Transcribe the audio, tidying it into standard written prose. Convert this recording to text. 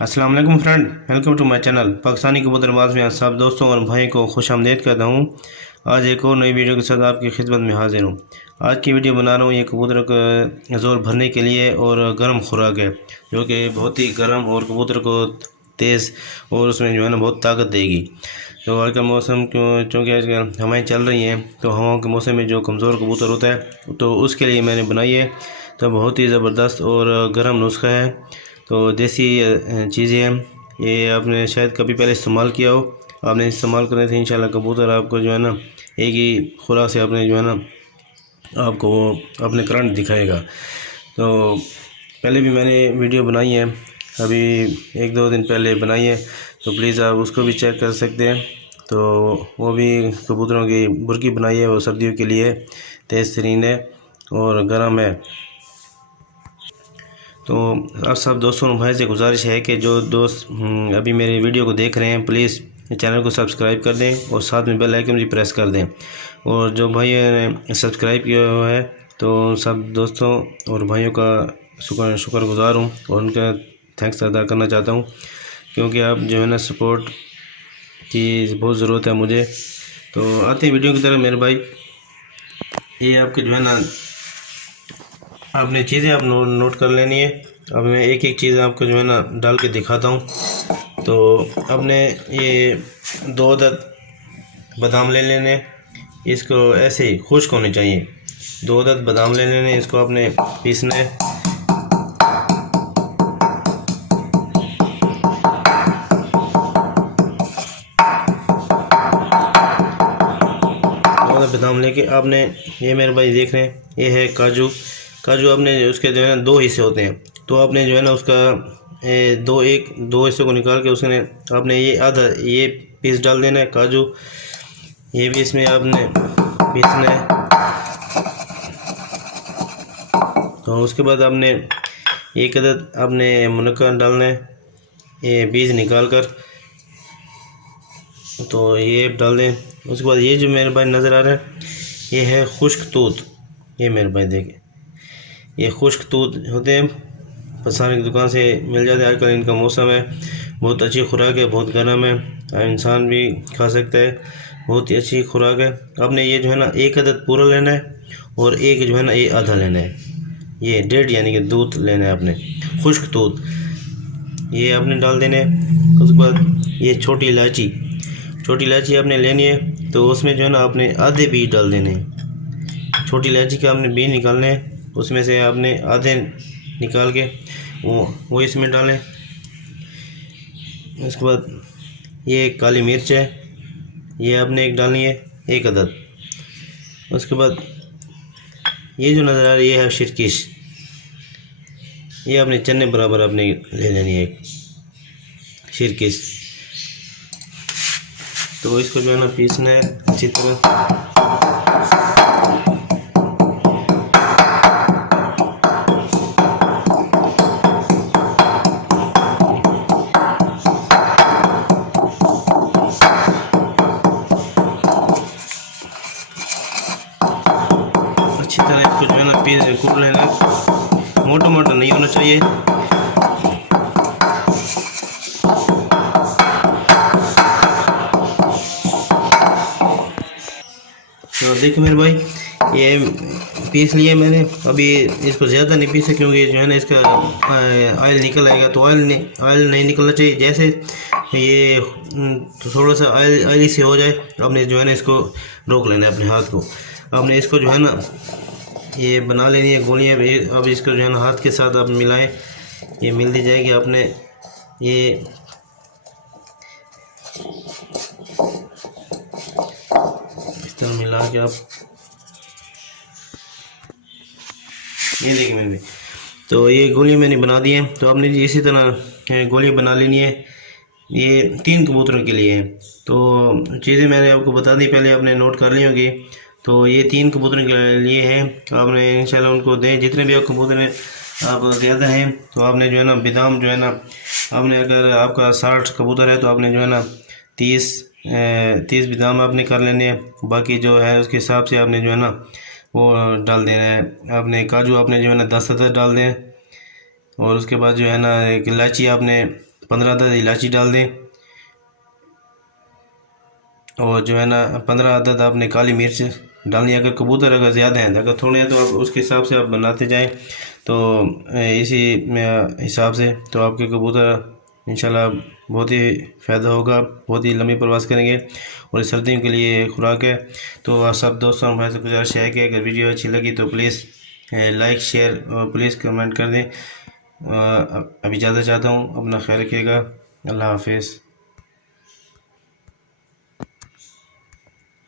अस्सलाम वालेकुम friend, welcome to my channel Pakistani कबूतरबाज में आप सब दोस्तों और भाई को खुश आमदीद करता हूँ। आज एक और नई वीडियो के साथ आपकी खिदमत में हाजिर हूँ। आज की वीडियो बना रहा हूँ ये कबूतर का ज़ोर भरने के लिए और गर्म खुराक है जो कि बहुत ही गर्म और कबूतर को तेज़ और उसमें जो है ना बहुत ताकत देगी। तो आज का मौसम चूँकि आजकल हवाएँ चल रही हैं तो हवाओं के मौसम में जो कमज़ोर कबूतर होता है तो उसके लिए मैंने बनाई है। तो बहुत ही ज़बरदस्त और गर्म नुस्खा है। तो देसी चीज़ें हैं, ये आपने शायद कभी पहले इस्तेमाल किया हो, आपने इस्तेमाल करने थे इंशाल्लाह कबूतर आपको जो है ना एक ही खुराक से आपने जो है ना आपको वो अपने करंट दिखाएगा। तो पहले भी मैंने वीडियो बनाई है, अभी 1-2 दिन पहले बनाई है, तो प्लीज़ आप उसको भी चेक कर सकते हैं। तो वो भी कबूतरों की बुर्की बनाई है, वो सर्दियों के लिए तेज़ तरीन है और गर्म है। तो आप सब दोस्तों और भाई से गुजारिश है कि जो दोस्त अभी मेरे वीडियो को देख रहे हैं प्लीज़ चैनल को सब्सक्राइब कर दें और साथ में बेल आइकन भी प्रेस कर दें। और जो भाई ने सब्सक्राइब किया हुआ है तो सब दोस्तों और भाइयों का शुक्रगुजार हूँ और उनका थैंक्स अदा करना चाहता हूँ, क्योंकि आप जो है ना सपोर्ट की बहुत ज़रूरत है मुझे। तो आते हैं वीडियो की तरह मेरे भाई। ये आपके जो है ना आपने चीज़ें आप नोट कर लेनी है। अब मैं एक एक चीज़ आपको जो है ना डाल के दिखाता हूँ। तो आपने ये 2 अदद बादाम ले लेने, इसको ऐसे ही खुश्क होने चाहिए। 2 अदद बादाम ले लेने, इसको आपने पीसना है। बादाम लेके आपने ये मेरे भाई देख रहे हैं ये है काजू। काजू आपने उसके जो है ना 2 हिस्से होते हैं, तो आपने जो है ना उसका दो हिस्सों को निकाल के उसने आपने ये आधा ये पीस डाल देना है काजू, ये भी इसमें आपने पीसना है। तो उसके बाद आपने एक अदद आपने मुनक्का डालना है, ये बीज निकाल कर, तो ये डाल दें। उसके बाद ये जो मेरे भाई नज़र आ रहा है ये है खुश्क तूत। ये मेरे भाई देखें, ये खुश्क तूत होते हैं, पसाने की दुकान से मिल जाते हैं। आजकल इनका मौसम है, बहुत अच्छी खुराक है, बहुत गर्म है, इंसान भी खा सकता है, बहुत ही अच्छी खुराक है। आपने ये जो है ना 1 अदद पूरा लेना है और एक जो है ना ये आधा लेना है, ये 1.5 यानी कि दूध लेना है आपने, खुश्क दूध ये आपने डाल देने हैं। उसके बाद ये छोटी इलायची आपने लेनी है, तो उसमें जो है ना आपने आधे बीज डाल देने हैं। छोटी इलायची के आपने बीज निकालने हैं, उसमें से आपने आधे निकाल के वो इसमें डालें। उसके बाद ये काली मिर्च है, ये आपने एक डालनी है 1 अदद। उसके बाद ये जो नज़र आ रही है शिरकिश, ये आपने चने बराबर आपने ले लेनी है एक शिरकिश। तो इसको जो है ना पीसना है अच्छी तरह। अच्छी तरह इसको जो है ना पीस कूट लेना, मोटा नहीं होना चाहिए। तो देखिए मेरे भाई ये पीस लिए मैंने, अभी इसको ज़्यादा नहीं पीसे क्योंकि जो है ना इसका ऑयल निकल आएगा, तो ऑयल नहीं निकलना चाहिए। जैसे ये थोड़ा सा ऑयली से हो जाए आपने जो है ना इसको रोक लेना है अपने हाथ को। आपने इसको जो है ना ये बना लेनी है गोलियाँ। अब इसको जो है ना हाथ के साथ आप मिलाएं, ये मिल दी जाएगी। आपने ये इस तरह मिला के आप ये देखिए मेरे, तो ये गोली मैंने बना दी है। तो आपने इसी तरह गोली बना लेनी है, ये 3 कबूतरों के लिए है। तो चीज़ें मैंने आपको बता दी, पहले आपने नोट कर ली होगी। तो ये 3 कबूतरों के लिए हैं, आपने इंशाल्लाह उनको दें जितने भी आप कबूतर आप ज़्यादा हैं। तो आपने जो है ना बादाम जो है ना आपने अगर आपका 60 कबूतर है तो आपने जो है ना 30 बादाम आपने कर लेने हैं। बाकी जो है उसके हिसाब से आपने जो है ना वो डाल देना है। आपने काजू आपने जो है ना 10 अदद डाल दें, और उसके बाद जो है ना एक इलायची आपने 15 अदद इलायची डाल दें और जो है ना 15 अदद आपने काली मिर्च डालनी है। अगर कबूतर अगर ज़्यादा हैं, अगर थोड़े हैं तो आप उसके हिसाब से आप बनाते जाएं। तो इसी हिसाब से तो आपके कबूतर इंशाल्लाह बहुत ही फ़ायदा होगा, बहुत ही लंबी प्रवास करेंगे और इस सर्दियों के लिए खुराक है। तो आप सब दोस्तों भाई से गुजारिश है कि अगर वीडियो अच्छी लगी तो प्लीज़ लाइक शेयर और प्लीज़ कमेंट कर दें। अभी ज़्यादा चाहता हूँ, अपना ख्याल रखिएगा। अल्लाह हाफिज़।